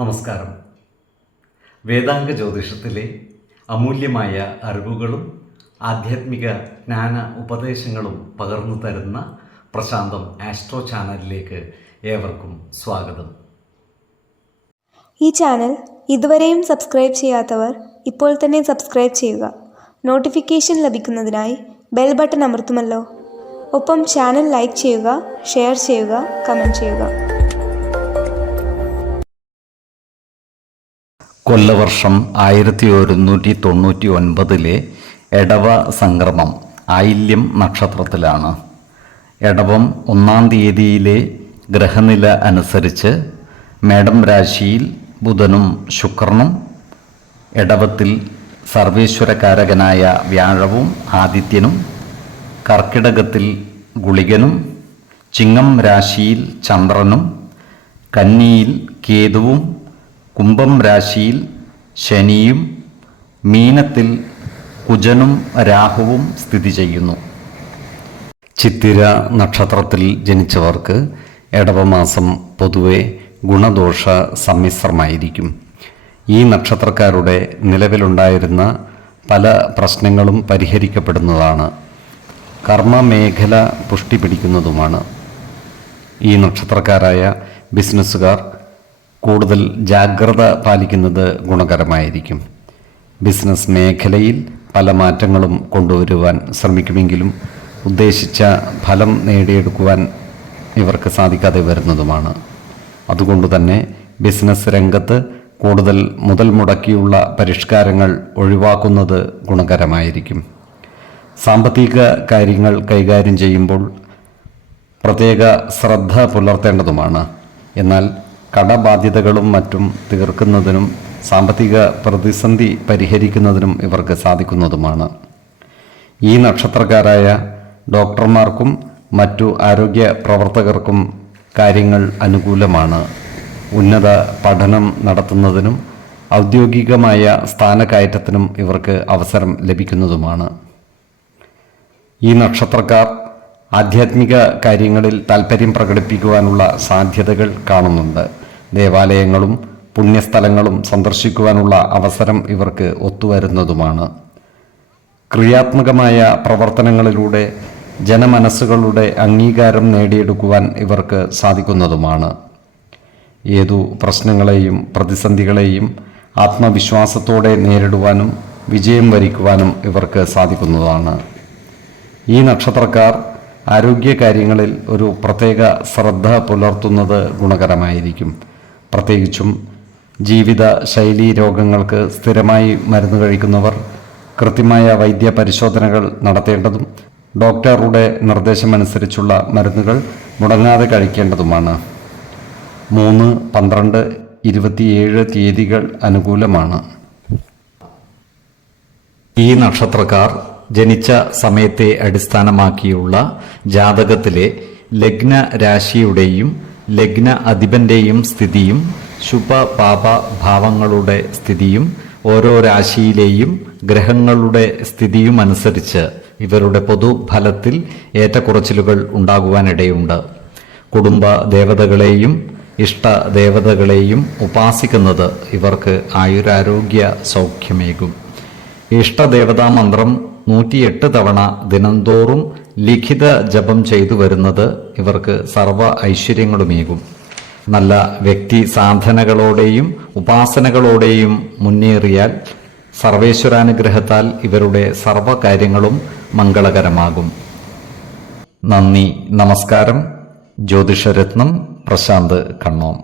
നമസ്കാരം. വേദാംഗ ജ്യോതിഷത്തിലെ അമൂല്യമായ അറിവുകളും ആധ്യാത്മിക ജ്ഞാന ഉപദേശങ്ങളും പകർന്നു തരുന്ന പ്രശാന്തം ആസ്ട്രോ ചാനലിലേക്ക് ഏവർക്കും സ്വാഗതം. ഈ ചാനൽ ഇതുവരെയും സബ്സ്ക്രൈബ് ചെയ്യാത്തവർ ഇപ്പോൾ തന്നെ സബ്സ്ക്രൈബ് ചെയ്യുക. നോട്ടിഫിക്കേഷൻ ലഭിക്കുന്നതിനായി ബെൽ ബട്ടൺ അമർത്തുമല്ലോ. ഒപ്പം ചാനൽ ലൈക്ക് ചെയ്യുക, ഷെയർ ചെയ്യുക, കമൻറ്റ് ചെയ്യുക. കൊല്ലവർഷം 1199 എടവ സംക്രമം ആയില്യം നക്ഷത്രത്തിലാണ്. എടവം 1-ാം തീയതിയിലെ ഗ്രഹനില അനുസരിച്ച് മേടം രാശിയിൽ ബുധനും ശുക്രനും, എടവത്തിൽ സർവേശ്വരകാരകനായ വ്യാഴവും ആദിത്യനും, കർക്കിടകത്തിൽ ഗുളികനും, ചിങ്ങം രാശിയിൽ ചന്ദ്രനും, കന്നിയിൽ കേതുവും, കുംഭം രാശിയിൽ ശനിയും, മീനത്തിൽ കുജനും രാഹുവും സ്ഥിതി ചെയ്യുന്നു. ചിത്തിര നക്ഷത്രത്തിൽ ജനിച്ചവർക്ക് എടവമാസം പൊതുവെ ഗുണദോഷ സമ്മിശ്രമായിരിക്കും. ഈ നക്ഷത്രക്കാരുടെ നിലവിലുണ്ടായിരുന്ന പല പ്രശ്നങ്ങളും പരിഹരിക്കപ്പെടുന്നതാണ്. കർമ്മമേഖല പുഷ്ടി പിടിക്കുന്നതുമാണ്. ഈ നക്ഷത്രക്കാരായ ബിസിനസ്സുകാർ കൂടുതൽ ജാഗ്രത പാലിക്കുന്നത് ഗുണകരമായിരിക്കും. ബിസിനസ് മേഖലയിൽ പല മാറ്റങ്ങളും കൊണ്ടുവരുവാൻ ശ്രമിക്കുമെങ്കിലും ഉദ്ദേശിച്ച ഫലം നേടിയെടുക്കുവാൻ ഇവർക്ക് സാധിക്കാതെ വരുന്നതുമാണ്. അതുകൊണ്ടുതന്നെ ബിസിനസ് രംഗത്ത് കൂടുതൽ മുതൽ മുടക്കിയുള്ള പരിഷ്കാരങ്ങൾ ഒഴിവാക്കുന്നത് ഗുണകരമായിരിക്കും. സാമ്പത്തിക കാര്യങ്ങൾ കൈകാര്യം ചെയ്യുമ്പോൾ പ്രത്യേക ശ്രദ്ധ പുലർത്തേണ്ടതുമാണ്. എന്നാൽ കടബാധ്യതകളും മറ്റും തീർക്കുന്നതിനും സാമ്പത്തിക പ്രതിസന്ധി പരിഹരിക്കുന്നതിനും ഇവർക്ക് സാധിക്കുന്നതുമാണ്. ഈ നക്ഷത്രക്കാരായ ഡോക്ടർമാർക്കും മറ്റു ആരോഗ്യ പ്രവർത്തകർക്കും കാര്യങ്ങൾ അനുകൂലമാണ്. ഉന്നത പഠനം നടത്തുന്നതിനും ഔദ്യോഗികമായ സ്ഥാനക്കയറ്റത്തിനും ഇവർക്ക് അവസരം ലഭിക്കുന്നതുമാണ്. ഈ നക്ഷത്രക്കാർ ആധ്യാത്മിക കാര്യങ്ങളിൽ താൽപ്പര്യം പ്രകടിപ്പിക്കുവാനുള്ള സാധ്യതകൾ കാണുന്നുണ്ട്. ദേവാലയങ്ങളും പുണ്യസ്ഥലങ്ങളും സന്ദർശിക്കുവാനുള്ള അവസരം ഇവർക്ക് ഒത്തുവരുന്നതുമാണ്. ക്രിയാത്മകമായ പ്രവർത്തനങ്ങളിലൂടെ ജനമനസ്സുകളുടെ അംഗീകാരം നേടിയെടുക്കുവാൻ ഇവർക്ക് സാധിക്കുന്നതുമാണ്. ഏതു പ്രശ്നങ്ങളെയും പ്രതിസന്ധികളെയും ആത്മവിശ്വാസത്തോടെ നേരിടുവാനും വിജയം വരിക്കുവാനും ഇവർക്ക് സാധിക്കുന്നതാണ്. ഈ നക്ഷത്രക്കാർ ആരോഗ്യകാര്യങ്ങളിൽ ഒരു പ്രത്യേക ശ്രദ്ധ പുലർത്തുന്നത് ഗുണകരമായിരിക്കും. പ്രത്യേകിച്ചും ജീവിത ശൈലീ രോഗങ്ങൾക്ക് സ്ഥിരമായി മരുന്ന് കഴിക്കുന്നവർ കൃത്യമായ വൈദ്യ പരിശോധനകൾ നടത്തേണ്ടതും ഡോക്ടറുടെ നിർദ്ദേശമനുസരിച്ചുള്ള മരുന്നുകൾ മുടങ്ങാതെ കഴിക്കേണ്ടതുമാണ്. 3, 12, 27 തീയതികൾ അനുകൂലമാണ്. ഈ നക്ഷത്രക്കാർ ജനിച്ച സമയത്തെ അടിസ്ഥാനമാക്കിയുള്ള ജാതകത്തിലെ ലഗ്ന രാശിയുടെയും ലഗ്ന അധിപന്റെയും സ്ഥിതിയും ശുഭപാപ ഭാവങ്ങളുടെ സ്ഥിതിയും ഓരോ രാശിയിലെയും ഗ്രഹങ്ങളുടെ സ്ഥിതിയും അനുസരിച്ച് ഇവരുടെ പൊതുഫലത്തിൽ ഏറ്റക്കുറച്ചിലുകൾ ഉണ്ടാകുവാനിടയുണ്ട്. കുടുംബ ദേവതകളെയും ഇഷ്ടദേവതകളെയും ഉപാസിക്കുന്നത് ഇവർക്ക് ആയുരാരോഗ്യ സൗഖ്യമേകും. ഇഷ്ടദേവതാ മന്ത്രം 108 തവണ ദിനംതോറും ലിഖിത ജപം ചെയ്തു വരുന്നത് ഇവർക്ക് സർവ ഐശ്വര്യങ്ങളുമേകും. നല്ല വ്യക്തി സാധനകളോടെയും ഉപാസനകളോടെയും മുന്നേറിയാൽ സർവേശ്വരാനുഗ്രഹത്താൽ ഇവരുടെ സർവകാര്യങ്ങളും മംഗളകരമാകും. നന്ദി, നമസ്കാരം. ജ്യോതിഷരത്നം പ്രശാന്ത് കണ്ണോം.